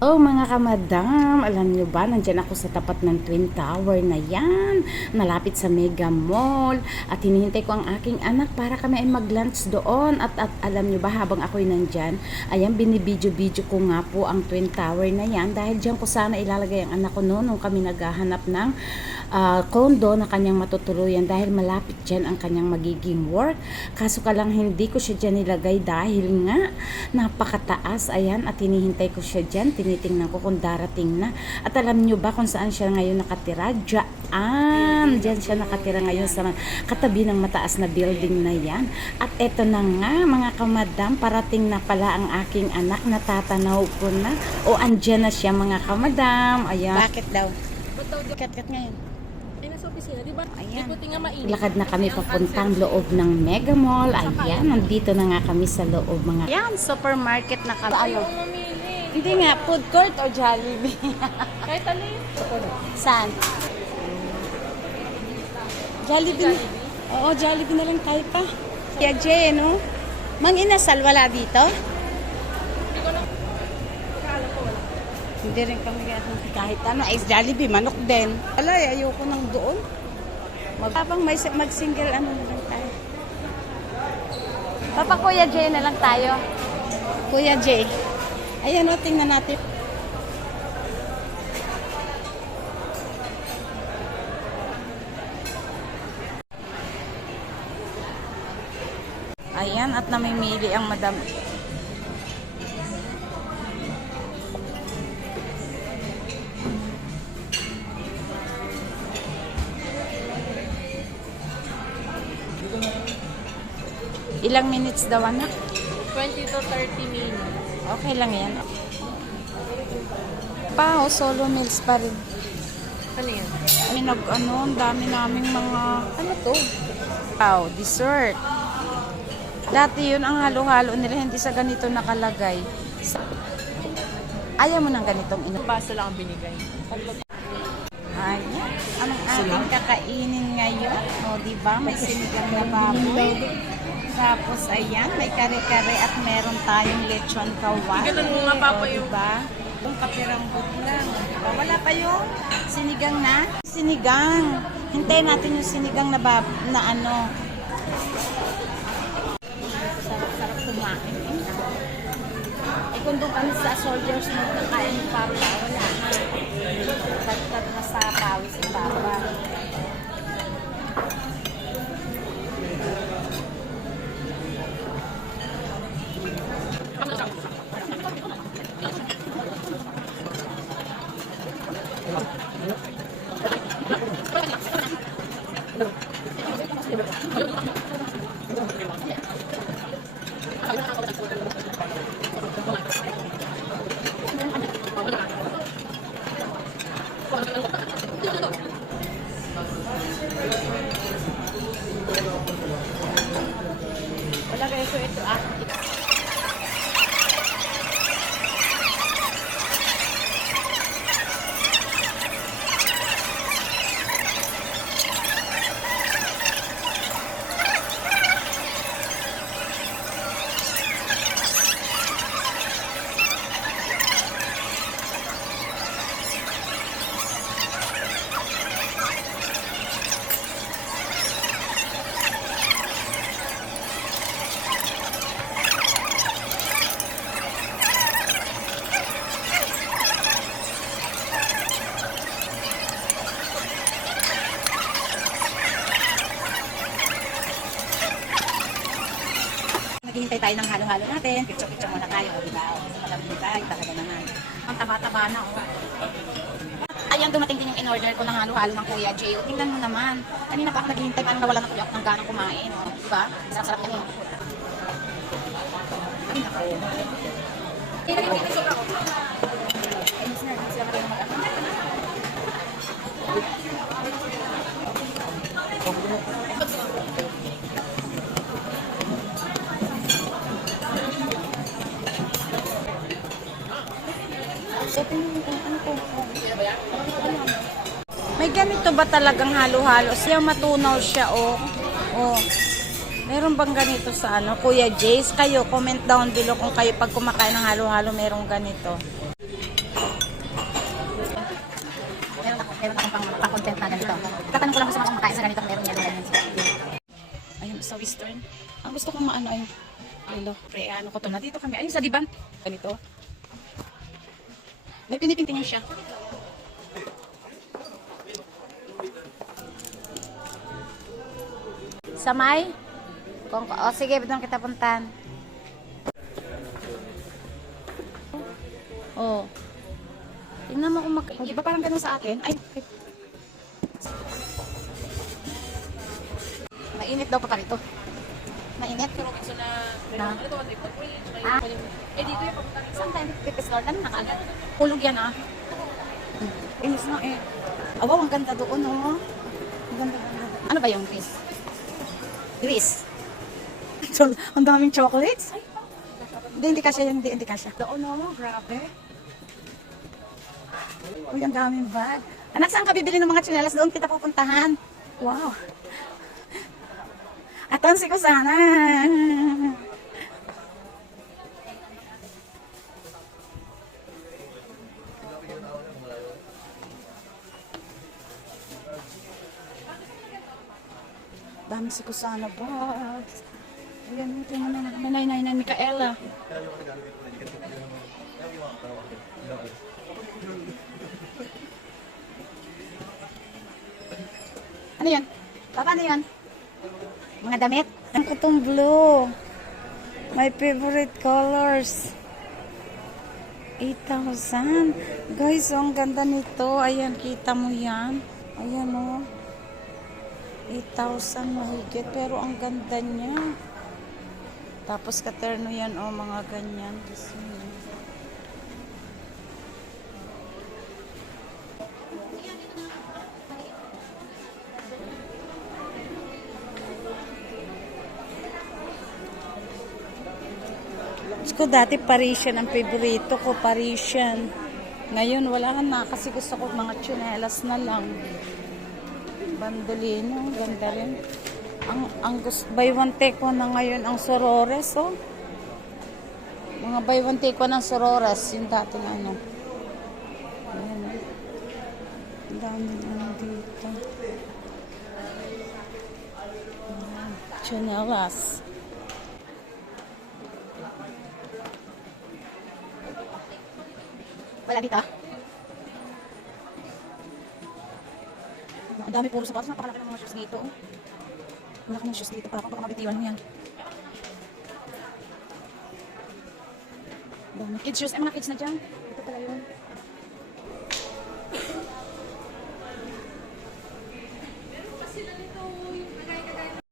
Oh mga kamadam, alam nyo ba, nandyan ako sa tapat ng Twin Tower na yan, malapit sa Mega Mall, at hinihintay ko ang aking anak para kami ay mag-lunch doon, at alam nyo ba, habang ako'y nandyan, ayan, binibidyo-bidyo ko nga po ang Twin Tower na yan, dahil dyan ko sana ilalagay ang anak ko noon, nung kami naghahanap ng kondo na kanyang matutuluyan, dahil malapit dyan ang kanyang magiging work, kaso ka lang hindi ko siya dyan nilagay dahil nga, napakataas, ayan, at hinihintay ko siya dyan, tinitingnan ko kung darating na. At alam nyo ba kung saan siya ngayon nakatira? Diyan siya nakatira ngayon sa katabi ng mataas na building na yan. At eto na nga mga kamadam, parating na pala ang aking anak, natatanaw ko na. O andyan na siya mga kamadam. Ayan. Bakit daw? Kat ngayon. Ay, nasa opisina, di ba? Ayan. Ikuti nga mainit. Lakad na kami papuntang loob ng Mega Mall. Ayan, nandito na nga kami sa loob mga. Ayan, supermarket na kami. Ayaw mamili. Hindi nga, food court o Jollibee? Kahit alin. Saan? Jollibee. Oo, Jollibee na lang tayo pa. Kaya Jay, no? Mang Inasal, wala dito? Hindi ko lang. Akala ko wala. Hindi rin kami kahit ano, ay Jollibee, manok din. Wala, ayoko nang doon. Habang may mag-single ano na lang tayo. Papa, Kuya Jay na lang tayo. Kuya Jay. Ayan o, tingnan natin. Ayan, at namimili ang madam. Ilang minutes daw anak? 20 to 30 minutes. Okay lang yan. Pa, solo meals pa rin. Ano yan? Ay, ang dami naming mga, ano to? Wow, dessert. Dati yun ang halo-halo nila, hindi sa ganito nakalagay. Ayaw mo ng ganitong ino. Baso lang ang binigay. Ayan. Anong ating kakainin ngayon? O, diba? May sinigang na baboy. Tapos, ayan, may kare-kare at meron tayong lechon kawali. Ganun mo nga, Papa, O, yung- diba? Yung kapiranggot lang. Diba? Wala pa yung sinigang na? Sinigang. Hintayin natin yung sinigang na ano. Sarap-sarap kumain. Eh, kung doon kami sa soldiers mo, kakain ni Papa, wala na. Tagtag na sa pawis si Papa. Wala kayo so ito naghihintay tayo ng halo-halo natin. Picture-picture muna tayo, di ba? Kasi malamig tayo, talaga naman. Ang taba-taba na, oh. Ayan, dumating din yung in-order ko ng halo-halo ng Kuya Jay. O, tingnan mo naman. Kanina pa ako naghihintay, parang nawala na kuya ako ng ganang kumain. O, di ba? Sarap-sarap yan. Ay, naku. May ganito ba talagang halo-halo? Siya matunaw siya, oh. Oh. Meron bang ganito sa ano? Kuya Jace, kayo, comment down below kung kayo pag kumakain ng halo-halo, merong ganito. meron akong pang-content na ganito. Tatanong ko lang kung sa mga kumakain sa ganito, meron yan, ganyan. Ayun, sa Western. Ang gusto kong maano ay, ano ko to na. Dito kami, ayun sa diban. Ganito. May pinipintingan siya. Sa may? O sige, doon kita puntan. Oh. Tingnan mo kung iba parang ganun sa akin. Ay. Mainit daw pa rito. Mainit. Pero gusto na, Na? ano to, Ah? eh dito yung papunta rin. Saan tayo pipis Lord? Ano nakaagad? Hulog yan ah. Inis na eh. Awaw, ang ganda doon oh. Ang ganda. Ano ba yung Greece? Greece. So, ang daming chocolates. Hindi kasya yan. Hindi kasya. Doon oh, grabe. Uy, ang daming bag. Anak, saan ka bibili ng mga tsinelas? Doon kita pupuntahan. Wow. Atansi ko sana. Dami si Kusana bags. Ayan, ito yung nanay ni Micaela. Ano yan? Papa, ano yan? Mga damit? Ang kutong blue. My favorite colors. 8,000. Guys, ang ganda nito. Ayan, kita mo yan. Ayan, oh. 8,000 mahigit, pero ang ganda niya. Tapos katerno yan, oh, mga ganyan. Ko dati Parisian ang favorito ko, Parisian. Ngayon wala na kasi gusto ko mga tsinelas na lang. Bandolino, ganda rin. Ang buy one take one na ngayon ang Sorores, oh. Mga buy one take one ng Sorores, yung dating ano. Ayan, oh. Ang dami ano dito. Tsinelas. Wala dito. Ang dami puro sapatos. Napakalaki ng mga shoes dito. Wala ka ng shoes dito. Para baka mabitiwan mo yan. Dami. Kids shoes. Ay, mga kids na dyan. Ito pala yun. Meron pa sila nito.